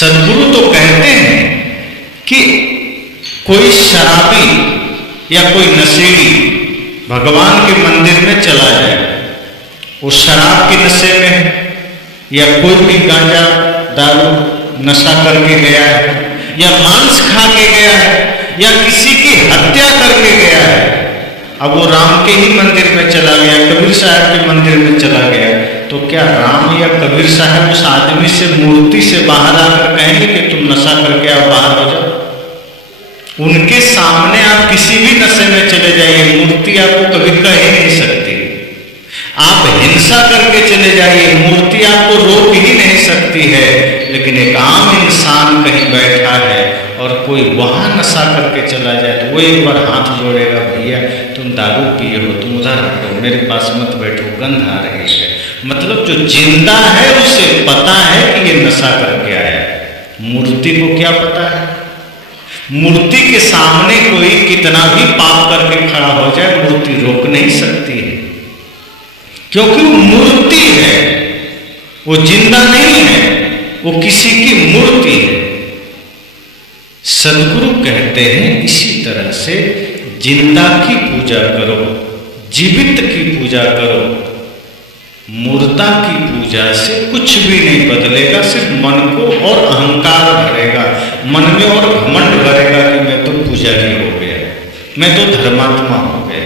सदगुरु तो कहते हैं कि कोई शराबी या कोई नशेड़ी भगवान के मंदिर में चला जाए, वो शराब के नशे में है या कोई भी गांजा दारू नशा करके गया है या मांस खा के गया है या किसी की हत्या करके गया है, अब वो राम के ही मंदिर में चला गया, कबीर साहब के मंदिर में चला गया, तो क्या राम या कबीर साहब उस आदमी से मूर्ति से बाहर आकर कहेंगे कि तुम नशा करके आप बाहर हो जाओ? उनके सामने आप किसी भी नशे में चले जाइए, मूर्ति आपको कभी कह ही नहीं सकती। आप हिंसा करके चले जाइए, मूर्ति आपको रोक ही नहीं सकती है। लेकिन एक आम इंसान कहीं बैठा है और कोई वहां नशा करके चला जाए तो वो एक बार हाथ जोड़ेगा, भैया तुम दारू पिए हो, तुम उधर हटो, मेरे पास मत बैठो, गंध आ रही है। मतलब जो जिंदा है उसे पता है कि ये नशा करके आया, मूर्ति को क्या पता है? मूर्ति के सामने कोई कितना भी पाप करके खड़ा हो जाए, मूर्ति रोक नहीं सकती है, क्योंकि वो मूर्ति है, वो जिंदा नहीं है, वो किसी की मूर्ति है। सदगुरु कहते हैं इसी तरह से जिंदा की पूजा करो, जीवित की पूजा करो, मुर्दा की पूजा से कुछ भी नहीं बदलेगा, सिर्फ मन को और अहंकार भरेगा, मन में और घमंड भरेगा कि मैं तो पुजारी हो गया, मैं तो धर्मात्मा हो गया।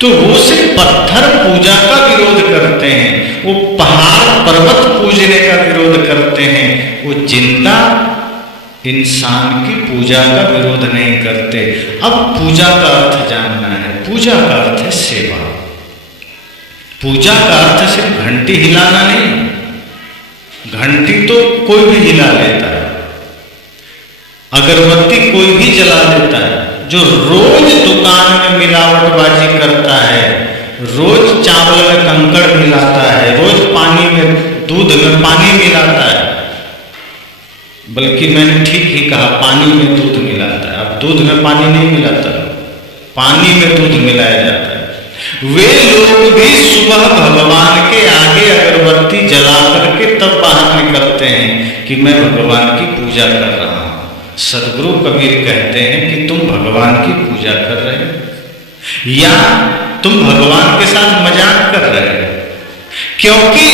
तो वो सिर्फ पत्थर पूजा का विरोध करते हैं, वो पहाड़ पर्वत पूजने का विरोध करते हैं, वो जिंदा इंसान की पूजा का विरोध नहीं करते। अब पूजा का अर्थ जानना है। पूजा का अर्थ है सेवा। पूजा का अर्थ सिर्फ घंटी हिलाना नहीं, घंटी तो कोई भी हिला लेता है, अगरबत्ती कोई भी जला देता है। जो रोज दुकान में मिलावटबाजी करता है, रोज चावल में कंकड़ मिलाता है, रोज पानी में दूध में पानी मिलाता है, बल्कि मैंने ठीक ही कहा, पानी में दूध मिलाता है। अब दूध में पानी नहीं मिलाता, पानी में दूध मिलाया जाता है। वे लोग भी सुबह भगवान के आगे अगरबत्ती जला करके तब बाहर निकलते हैं कि मैं भगवान की पूजा कर रहा हूं। सदगुरु कबीर कहते हैं कि तुम भगवान की पूजा कर रहे हो या तुम भगवान के साथ मजाक कर रहे हो, क्योंकि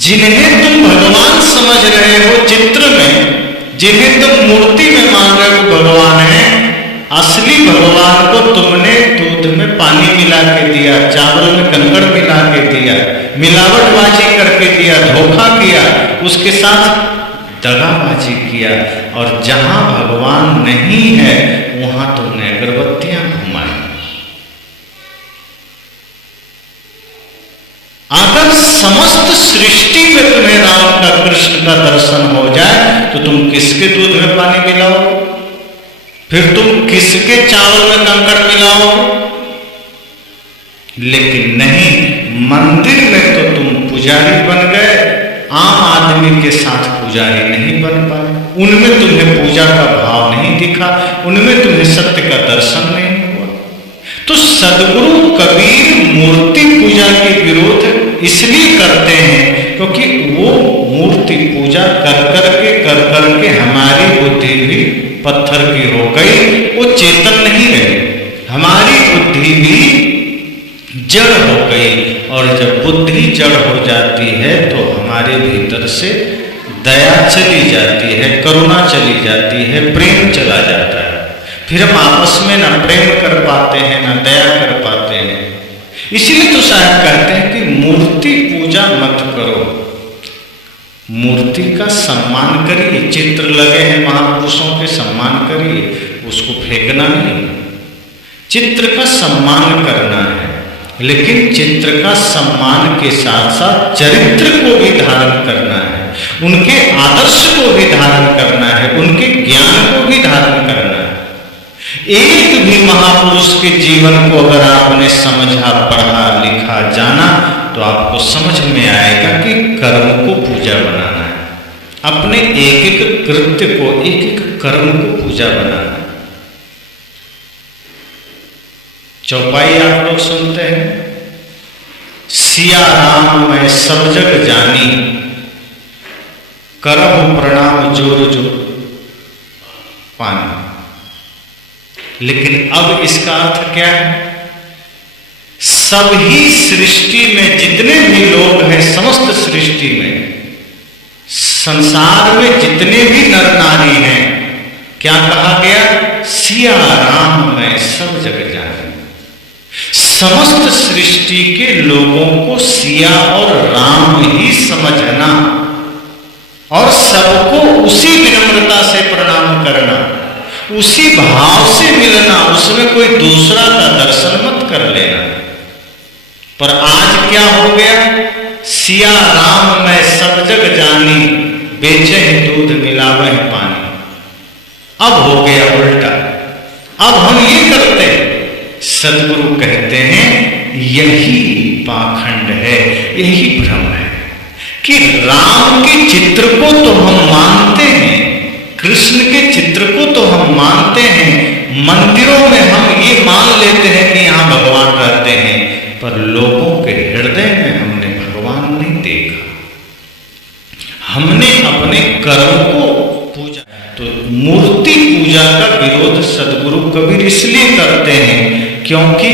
जिन्हें तुम भगवान समझ रहे हो चित्र में, जिन्हें तुम मूर्ति में मान रहे हो भगवान है, असली भगवान को तुमने दूध में पानी मिला के दिया, चावल में कंकड़ मिला के दिया, मिलावटबाजी करके दिया, धोखा किया, उसके साथ दगाबाजी किया, और जहां भगवान नहीं है वहां तुमने अगरबत्तियां घुमाई। अगर समस्त सृष्टि में तुम्हें राम का कृष्ण का दर्शन हो जाए तो तुम किसके दूध में पानी मिलाओ, फिर तुम किसके चावल में कंकड़ मिलाओ? लेकिन नहीं, मंदिर में तो तुम पुजारी बन गए, आम आदमी के साथ पुजारी नहीं बन पाए, उनमें तुम्हें पूजा का भाव नहीं दिखा, उनमें तुम्हें सत्य का दर्शन नहीं हुआ। तो सदगुरु कबीर मूर्ति पूजा के विरोध इसलिए करते हैं क्योंकि वो मूर्ति पूजा कर करके हमारी बुद्धि भी पत्थर की हो गई, वो चेतन नहीं रही, हमारी बुद्धि भी जड़ हो गई। और जब बुद्धि जड़ हो जाती है तो हमारे भीतर से दया चली जाती है, करुणा चली जाती है, प्रेम चला जाता है, फिर हम आपस में ना प्रेम कर पाते हैं ना दया कर पाते हैं। इसलिए तो साहब कहते हैं कि मूर्ति पूजा मत करो, मूर्ति का सम्मान करिए, चित्र लगे हैं महापुरुषों के सम्मान करिए, उसको फेंकना नहीं, चित्र का सम्मान करना है, लेकिन चित्र का सम्मान के साथ साथ चरित्र को भी धारण करना है, उनके आदर्श को भी धारण करना है, उनके ज्ञान को भी धारण करना है। एक भी महापुरुष के जीवन को अगर आपने समझा, पढ़ा, लिखा, जाना तो आपको समझ में आएगा कि कर्म को पूजा बनाना है, अपने एक एक कृत्य को, एक एक कर्म को पूजा बनाना है। चौपाई आप लोग सुनते हैं, सिया राम मैं सब जग जानी, करहु प्रणाम जोर जो पानी। लेकिन अब इसका अर्थ क्या है? सभी सृष्टि में जितने भी लोग हैं, समस्त सृष्टि में, संसार में जितने भी नर नारी हैं, क्या कहा गया? सिया राम मैं सब जग जाने। समस्त सृष्टि के लोगों को सिया और राम ही समझना और सबको उसी विनम्रता से प्रणाम करना, उसी भाव से मिलना, उसमें कोई दूसरा का दर्शन मत कर लेना। पर आज क्या हो गया? सिया राम मैं सब जग जानी, बेचे दूध मिलावे पानी। अब हो गया उल्टा। अब हम ये करते हैं। सदगुरु कहते हैं यही पाखंड है, यही भ्रम है कि राम के चित्र को तो हम मानते हैं, कृष्ण के चित्र को तो हम मानते हैं, मंदिरों में हम ये मान लेते हैं कि यहां भगवान रहते हैं, पर लोगों के हृदय में हमने भगवान नहीं देखा। हमने अपने कर्म को पूजा। तो मूर्ति पूजा का विरोध सदगुरु कबीर इसलिए करते हैं क्योंकि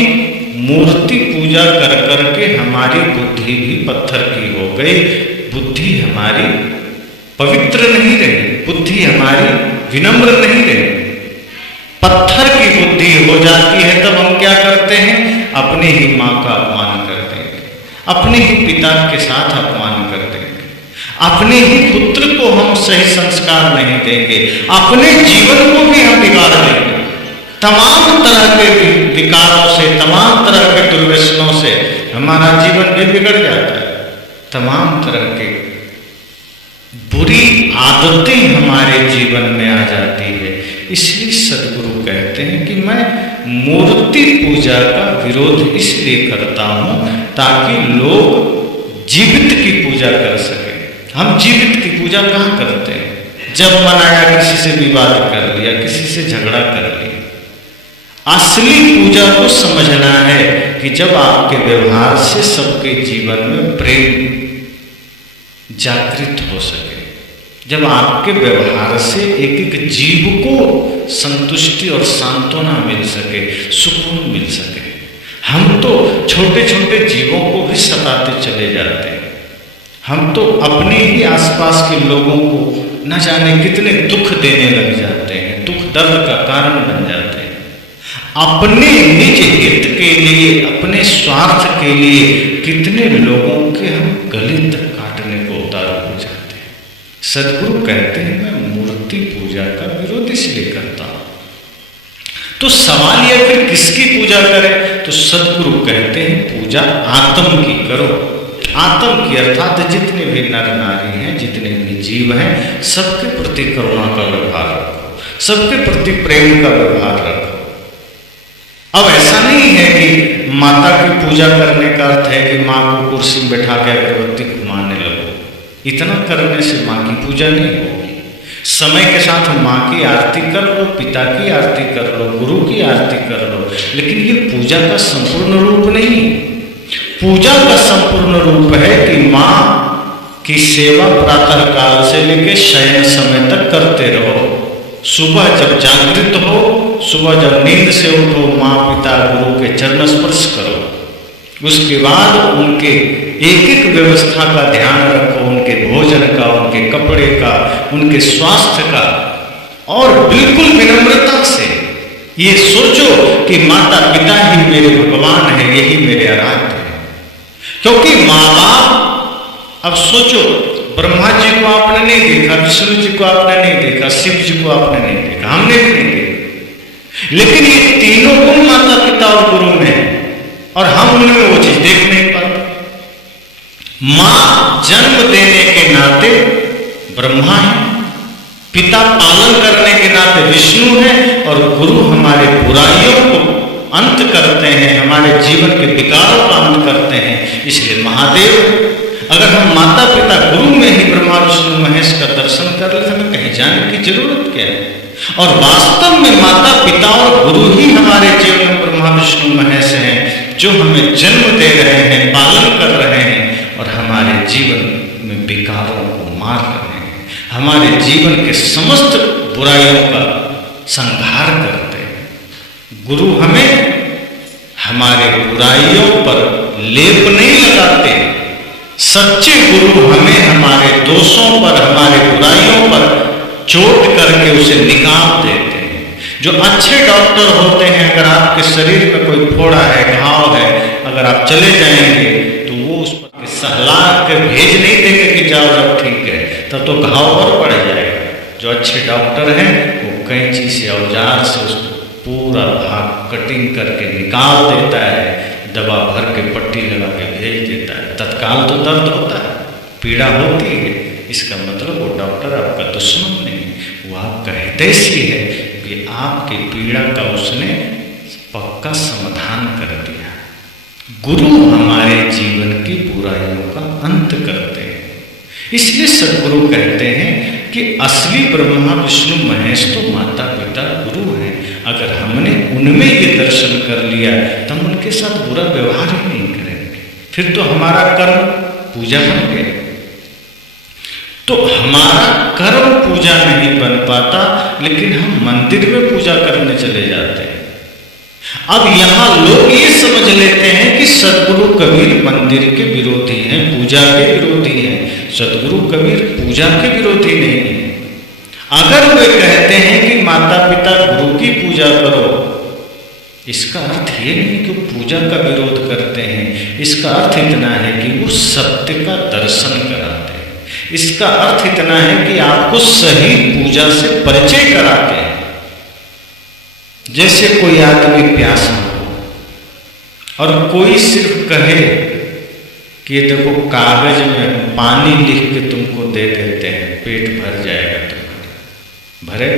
मूर्ति पूजा कर करके हमारी बुद्धि भी पत्थर की हो गई, बुद्धि हमारी पवित्र नहीं रही, बुद्धि हमारी विनम्र नहीं रही, पत्थर की बुद्धि हो जाती है। तब हम क्या करते हैं? अपने ही माँ का अपमान कर देंगे, अपने ही पिता के साथ अपमान कर देंगे, अपने ही पुत्र को हम सही संस्कार नहीं देंगे, अपने जीवन को भी हम बिगाड़ देंगे। तमाम तरह के विकारों से, तमाम तरह के दुर्व्यसनों से हमारा जीवन भी बिगड़ जाता है। तमाम तरह के बुरी आदतें हमारे जीवन में आ जाती है। इसलिए सदगुरु कहते हैं कि मैं मूर्ति पूजा का विरोध इसलिए करता हूं ताकि लोग जीवित की पूजा कर सके। हम जीवित की पूजा कहाँ करते हैं? जब मन आया किसी से विवाद कर लिया, किसी से झगड़ा कर लिया। असली पूजा को समझना है कि जब आपके व्यवहार से सबके जीवन में प्रेम जागृत हो सके, जब आपके व्यवहार से एक एक जीव को संतुष्टि और सांत्वना मिल सके, सुकून मिल सके। हम तो छोटे छोटे जीवों को भी सताते चले जाते हैं। हम तो अपने ही आसपास के लोगों को न जाने कितने दुख देने लग जाते हैं, दुख दर्द का कारण बन जाते हैं। अपने निज हित के लिए, अपने स्वार्थ के लिए कितने लोगों के हम गले तक काटने को उतार हो जाते हैं। सदगुरु कहते हैं मैं मूर्ति पूजा का विरोध इसलिए करता हूं। तो सवाल यह फिर किसकी पूजा करें? तो सदगुरु कहते हैं पूजा आत्म की करो। आत्म की अर्थात जितने भी नर नारी हैं, जितने भी जीव हैं, सबके प्रति करुणा का व्यवहार रखो, सबके प्रति प्रेम का व्यवहार रखो। अब ऐसा नहीं है कि माता की पूजा करने का अर्थ है कि माँ को कुर्सी में बैठा के अगरबत्ती घुमाने लगो। इतना करने से माँ की पूजा नहीं होगी। समय के साथ माँ की आरती कर लो, पिता की आरती कर लो, गुरु की आरती कर लो, लेकिन ये पूजा का संपूर्ण रूप नहीं। पूजा का संपूर्ण रूप है कि माँ की सेवा प्रातः काल से लेकर शयन समय तक करते रहो। सुबह जब जागृत हो, सुबह जब नींद से उठो, माँ पिता गुरु के चरण स्पर्श करो। उसके बाद उनके एक एक व्यवस्था का ध्यान रखो, उनके भोजन का, उनके कपड़े का, उनके स्वास्थ्य का, और बिल्कुल विनम्रता से ये सोचो कि माता पिता ही मेरे भगवान है, यही मेरे आराध्य है। क्योंकि माँ बाप, अब सोचो, ब्रह्मा जी को आपने नहीं देखा, विष्णु जी को आपने नहीं देखा, शिव जी को आपने नहीं देखा, हमने भी नहीं देखा, लेकिन ये तीनों गुण माता पिता और गुरु में है और हम उनमें वो चीज देख नहीं पाते। मां जन्म देने के नाते ब्रह्मा है, पिता पालन करने के नाते विष्णु है, और गुरु हमारे बुराइयों को अंत करते हैं, हमारे जीवन के विकारों का अंत करते हैं, इसलिए महादेव। अगर हम माता पिता गुरु में ही ब्रह्मा विष्णु महेश का दर्शन कर ले, हमें कहीं जाने की जरूरत क्या है? और वास्तव में माता पिता और गुरु ही हमारे जीवन में ब्रह्मा विष्णु महेश हैं, जो हमें जन्म दे रहे हैं, पालन कर रहे हैं और हमारे जीवन में विकारों को मार रहे हैं। हमारे जीवन के समस्त बुराइयों का संहार करते हैं। गुरु हमें हमारे बुराइयों पर लेप नहीं लगाते। सच्चे गुरु हमें हमारे दोषों पर, हमारे बुराइयों पर चोट करके उसे निकाल देते हैं। जो अच्छे डॉक्टर होते हैं, अगर आपके शरीर में कोई फोड़ा है, घाव है, अगर आप चले जाएंगे तो वो उस पर सहला के भेज नहीं देंगे कि जाओ जब ठीक है, तब तो घाव और बढ़ जाएगा। जो अच्छे डॉक्टर हैं वो कैंची से, औजार से उसको पूरा भाग कटिंग करके निकाल देता है, दवा भर के पट्टी लगा के भेज देता है। तत्काल तो दर्द होता है, पीड़ा होती है, इसका मतलब वो डॉक्टर आपका दुश्मन नहीं, वो आपका हितैषी है कि आपकी पीड़ा का उसने पक्का समाधान कर दिया। गुरु हमारे जीवन की बुराइयों का अंत करते हैं। इसलिए सद्गुरु कहते हैं कि असली ब्रह्मा विष्णु महेश तो माता पिता गुरु हैं। अगर हमने उनमें ये दर्शन कर लिया तो हम उनके साथ बुरा व्यवहार ही नहीं करेंगे, फिर तो हमारा कर्म पूजा बन गया। तो हमारा कर्म पूजा नहीं बन पाता, लेकिन हम मंदिर में पूजा करने चले जाते हैं। अब यहां लोग ये समझ लेते हैं कि सद्गुरु कबीर मंदिर के विरोधी हैं, पूजा के विरोधी हैं। सद्गुरु कबीर पूजा के विरोधी नहीं है। अगर वे कहते हैं कि माता पिता गुरु की पूजा करो, इसका अर्थ ये नहीं कि पूजा का विरोध करते हैं। इसका अर्थ इतना है कि वो सत्य का दर्शन कराते हैं। इसका अर्थ इतना है कि आपको सही पूजा से परिचय कराते हैं। जैसे कोई आदमी प्यासा हो और कोई सिर्फ कहे कि ये देखो कागज में पानी लिख के तुमको दे देते हैं, पेट भर जाएगा तुम्हारा, भरे।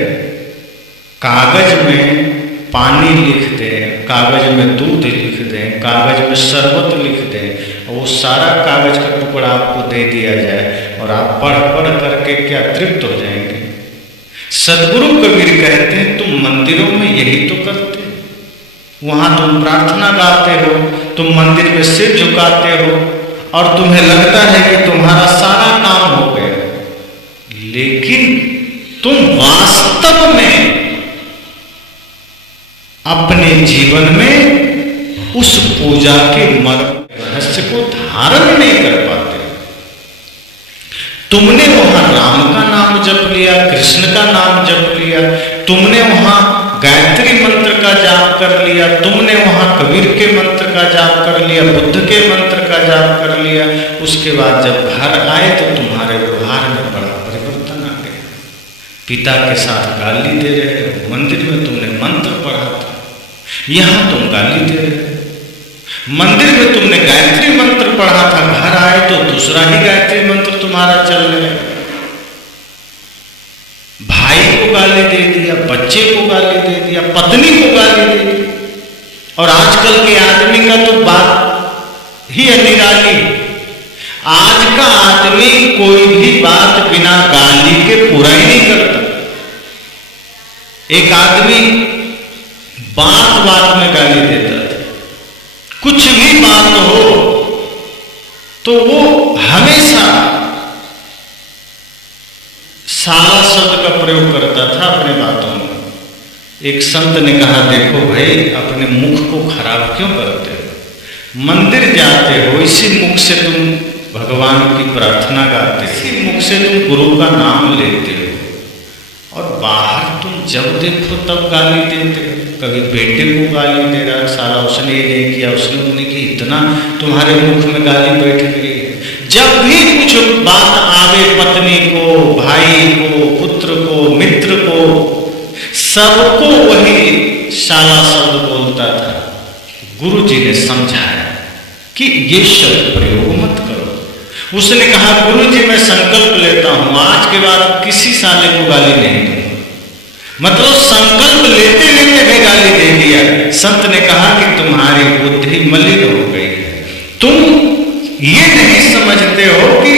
कागज में पानी लिख दें, कागज में दूध लिख दें, कागज में शरबत लिख दें, और वो सारा कागज का टुकड़ा आपको दे दिया जाए और आप पढ़ पढ़ करके क्या तृप्त हो जाएंगे। सद्गुरु कबीर कहते हैं तुम मंदिरों में यही तो करते, वहां तुम प्रार्थना गाते हो, तुम मंदिर में सिर झुकाते हो और तुम्हें लगता है कि तुम्हारा सारा काम हो गया, लेकिन तुम वास्तव में अपने जीवन में उस पूजा के मर्म रहस्य को धारण नहीं कर पाते। तुमने वहां राम का नाम जप लिया, कृष्ण का नाम जप लिया, तुमने वहां गायत्री मंत्र का जाप कर लिया, तुमने वहां कबीर के मंत्र का जाप कर लिया, बुद्ध के मंत्र का जाप कर लिया। उसके बाद जब घर आए तो तुम्हारे व्यवहार में बड़ा परिवर्तन आ गया। पिता के साथ गाली दे रहे हो, मंदिर में तुमने मंत्र पढ़ा था, यहां तुम गाली दे रहे हो। मंदिर में तुमने गायत्री मंत्र पढ़ा था, घर आए तो दूसरा ही गायत्री मंत्र तुम्हारा चल रहा है। भाई को गाली दे दिया, बच्चे को गाली दे दिया, पत्नी को गाली दे दी। और आजकल के आदमी का तो बात ही निराली। आज का आदमी कोई भी बात बिना गाली के पूरा ही नहीं करता। एक आदमी बात बात में गाली देता था, कुछ भी बात हो तो वो हमेशा साला शब्द का प्रयोग करता था अपने बातों में। एक संत ने कहा देखो भाई, अपने मुख को खराब क्यों करते हो? मंदिर जाते हो, इसी मुख से तुम भगवान की प्रार्थना गाते हो, इसी मुख से तुम गुरु का नाम लेते हो, और बाहर तुम जब देखो तब गाली देते हो। कभी बेटे को गाली दे रहा, साला उसने ये नहीं किया, उसने नहीं किया, इतना तुम्हारे मुख में गाली बैठ गई है। जब भी कुछ बात आवे, पत्नी को, भाई को, पुत्र को, मित्र को, सबको वही साला शब्द बोलता था। गुरु जी ने समझाया कि ये शब्द प्रयोग मत करो। उसने कहा गुरु जी मैं संकल्प लेता हूं, आज के बाद किसी साले को गाली नहीं दूंगा। मतलब संकल्प लेते लेते भी गाली दे दिया। संत ने कहा कि तुम्हारी बुद्धि मलिन हो गई है, तुम ये नहीं समझते हो कि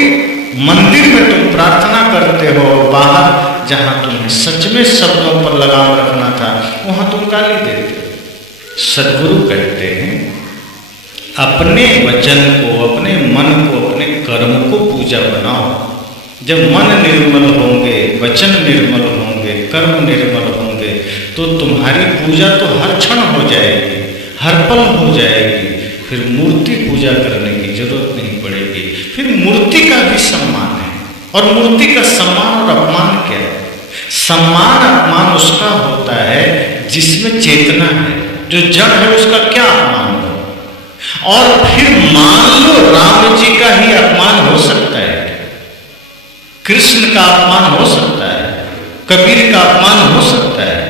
मंदिर में तुम प्रार्थना करते हो, बाहर जहां तुम्हें सच में शब्दों पर लगाम रखना था वहां तुम गाली देते हो। सद्गुरु कहते हैं अपने वचन को, अपने मन को, अपने कर्म को पूजा बनाओ। जब मन निर्मल हो, वचन निर्मल होंगे, कर्म निर्मल होंगे, तो तुम्हारी पूजा तो हर क्षण हो जाएगी, हर पल हो जाएगी। फिर मूर्ति पूजा करने की जरूरत नहीं पड़ेगी। फिर मूर्ति का भी सम्मान है, और मूर्ति का सम्मान और अपमान क्या है? सम्मान अपमान उसका होता है जिसमें चेतना है। जो जड़ है उसका क्या अपमान हो? और फिर मान लो राम जी का ही अपमान हो सकता है, कृष्ण का अपमान हो सकता है, कबीर का अपमान हो सकता है।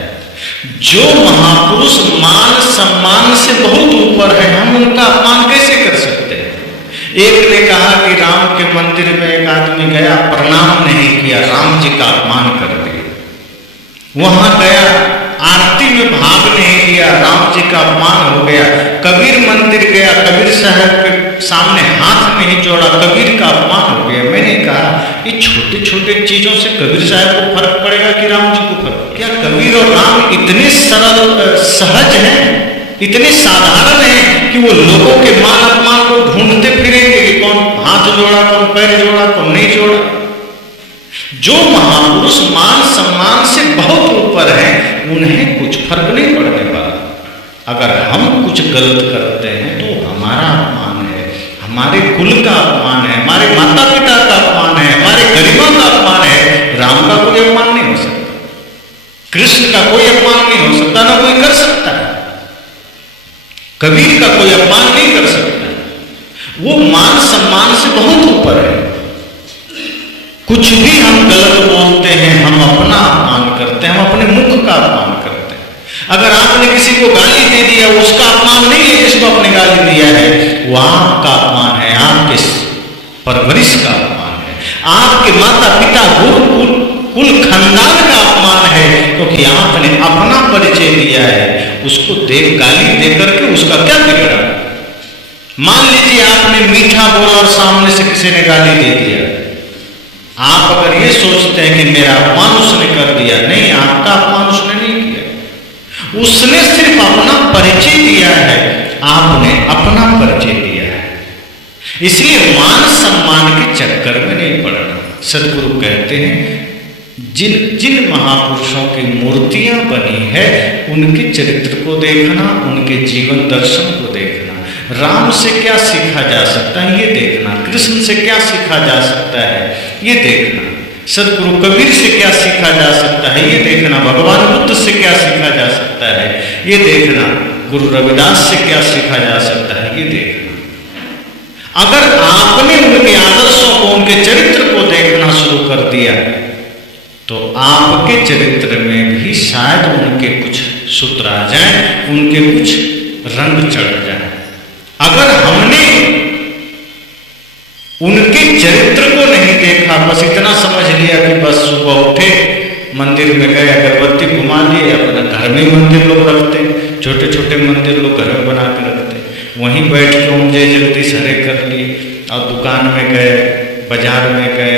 जो महापुरुष मान सम्मान से बहुत ऊपर है, हम उनका अपमान कैसे कर सकते हैं? एक ने कहा कि राम के मंदिर में एक आदमी गया, प्रणाम नहीं किया, राम जी का अपमान कर दिया। वहां गया, आरती में भाग नहीं लिया, राम जी का अपमान हो गया। कबीर मंदिर गया, कबीर साहब के सामने हाथ नहीं जोड़ा, कबीर का अपमान हो गया। मैंने कहा ये छोटे छोटे चीजों से कबीर साहब को फर्क पड़ेगा कि राम जी को फर्क? क्या कबीर और राम इतने सरल सहज हैं, इतने साधारण हैं कि वो लोगों के मान अपमान को ढूंढते फिरेंगे कि कौन हाथ जोड़ा, कौन पैर जोड़ा, कौन नहीं जोड़ा? जो महापुरुष मान सम्मान से बहुत ऊपर हैं, उन्हें कुछ फर्क नहीं पड़ने वाला। अगर हम कुछ गलत करते हैं तो हमारा अपमान है, हमारे कुल का अपमान है, हमारे माता पिता का अपमान है, हमारे गरिमा का अपमान है। राम का कोई अपमान नहीं हो सकता, कृष्ण का कोई अपमान नहीं हो सकता, ना कोई कर सकता है। कबीर का कोई अपमान नहीं कर सकता। वो मान सम्मान से बहुत ऊपर है। कुछ भी हम गलत बोलते हैं, हम अपना अपमान करते हैं, हम अपने मुख का अपमान करते हैं। अगर आपने किसी को गाली दे दिया, उसका अपमान नहीं है जिसको आपने गाली दिया है, वो आपका अपमान है, आपके परवरिश का अपमान है, आपके माता पिता गुरु कुल खानदान का अपमान है, क्योंकि आपने अपना परिचय दिया है। उसको गाली दे करके उसका क्या बिगड़ा? मान लीजिए आपने मीठा बोला और सामने से किसी ने गाली दे दिया, आप अगर ये सोचते हैं कि मेरा अपमान उसने कर दिया, नहीं, आपका अपमान उसने नहीं किया। उसने सिर्फ अपना परिचय दिया है, आपने अपना परिचय दिया है। इसलिए मान सम्मान के चक्कर में नहीं पड़ना। सदगुरु कहते हैं जिन जिन महापुरुषों की मूर्तियां बनी है, उनके चरित्र को देखना, उनके जीवन दर्शन को देखना। राम से क्या सीखा जा सकता है ये देखना, कृष्ण से क्या सीखा जा सकता है ये देखना, सदगुरु कबीर से क्या सीखा जा सकता है ये देखना, भगवान बुद्ध से क्या सीखा जा सकता है ये देखना, गुरु रविदास से क्या सीखा जा सकता है ये देखना। अगर आपने उनके आदर्शों को, उनके चरित्र को देखना शुरू कर दिया, तो आपके चरित्र में भी शायद उनके कुछ सूत्र आ जाए, उनके कुछ रंग चढ़ जाए। अगर हमने उनके चरित्र को नहीं देखा, बस इतना समझ लिया कि बस सुबह उठे, मंदिर में गए, अगरबत्ती घुमा लिए, अपना घर में मंदिर लोग रखते, छोटे छोटे मंदिर लोग घर में बना के रखते, वहीं बैठ के ओम जय जगदीश हरे कर लिए, और दुकान में गए, बाजार में गए,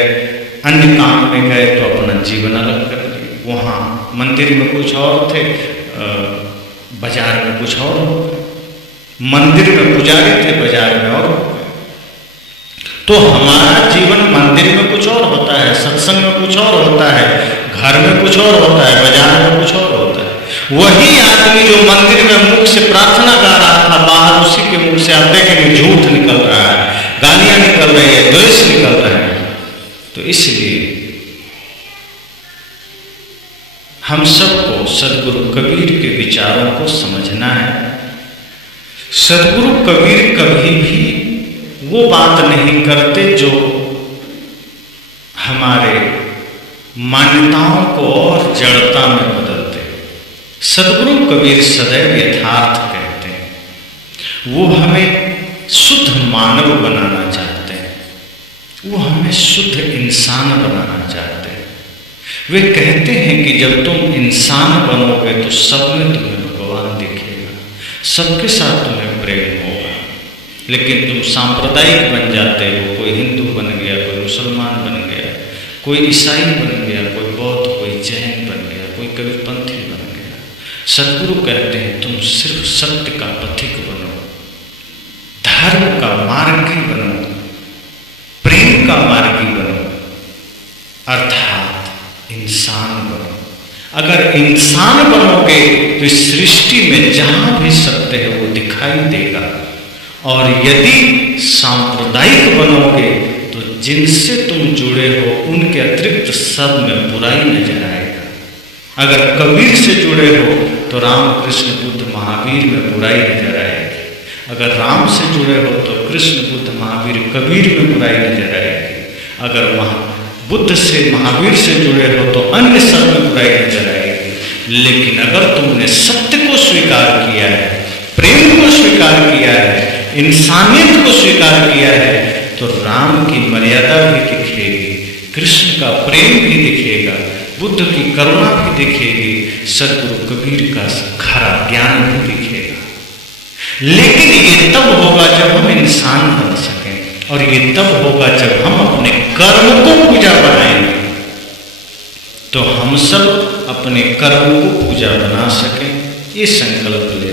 अन्य काम में गए तो अपना जीवन अलग कर लिए। वहाँ मंदिर में कुछ और थे, बाजार में कुछ और हो गए, मंदिर में पुजारी थे, बाजार में और हो गए। तो हमारा जीवन मंदिर में कुछ और होता है, सत्संग में कुछ और होता है, घर में कुछ और होता है, बाजार में कुछ और होता है। वही आदमी जो मंदिर में मुख से प्रार्थना गा रहा था, बाहर उसी के मुख से आप देखेंगे झूठ निकल रहा है, गालियां निकल रही है, द्वेष निकल रहा है। तो इसलिए हम सबको सदगुरु कबीर के विचारों को समझना है। सदगुरु कबीर कभी भी वो बात नहीं करते जो हमारे मान्यताओं को और जड़ता में बदलते। सदगुरु कबीर सदैव यथार्थ कहते हैं। वो हमें शुद्ध मानव बनाना चाहते हैं, वो हमें शुद्ध इंसान बनाना चाहते हैं। वे कहते हैं कि जब तुम इंसान बनोगे तो सब में तुम्हें भगवान दिखेगा, सबके साथ तुम्हें प्रेम होगा। लेकिन तुम सांप्रदायिक बन जाते हो, कोई हिंदू बन गया, कोई मुसलमान बन गया, कोई ईसाई बन गया, कोई बौद्ध, कोई जैन बन गया, कोई कबीरपंथी बन गया। सदगुरु कहते हैं तुम सिर्फ सत्य का पथिक बनो, धर्म का मार्गी बनो, प्रेम का मार्गी बनो, अर्थात इंसान बनो। अगर इंसान बनोगे तो इस सृष्टि में जहां भी सत्य है वो दिखाई देगा, और यदि सांप्रदायिक बनोगे तो जिनसे तुम जुड़े हो उनके अतिरिक्त सब में बुराई नजर आएगा। अगर कबीर से जुड़े हो तो राम कृष्ण बुद्ध महावीर में बुराई नजर आएगी। अगर राम से जुड़े हो तो कृष्ण बुद्ध महावीर कबीर में बुराई नजर आएगी। अगर बुद्ध से महावीर से जुड़े हो तो अन्य सब में बुराई नजर आएगी। लेकिन अगर तुमने सत्य को स्वीकार किया है, प्रेम को स्वीकार किया है, इंसानियत को स्वीकार किया है, तो राम की मर्यादा भी दिखेगी, कृष्ण का प्रेम भी दिखेगा, बुद्ध की करुणा भी दिखेगी, सदगुरु कबीर का खरा ज्ञान भी दिखेगा। लेकिन ये तब होगा जब हम इंसान बन सकें, और ये तब होगा जब हम अपने कर्म को पूजा बनाएंगे। तो हम सब अपने कर्म को पूजा बना सकें, ये संकल्प ले।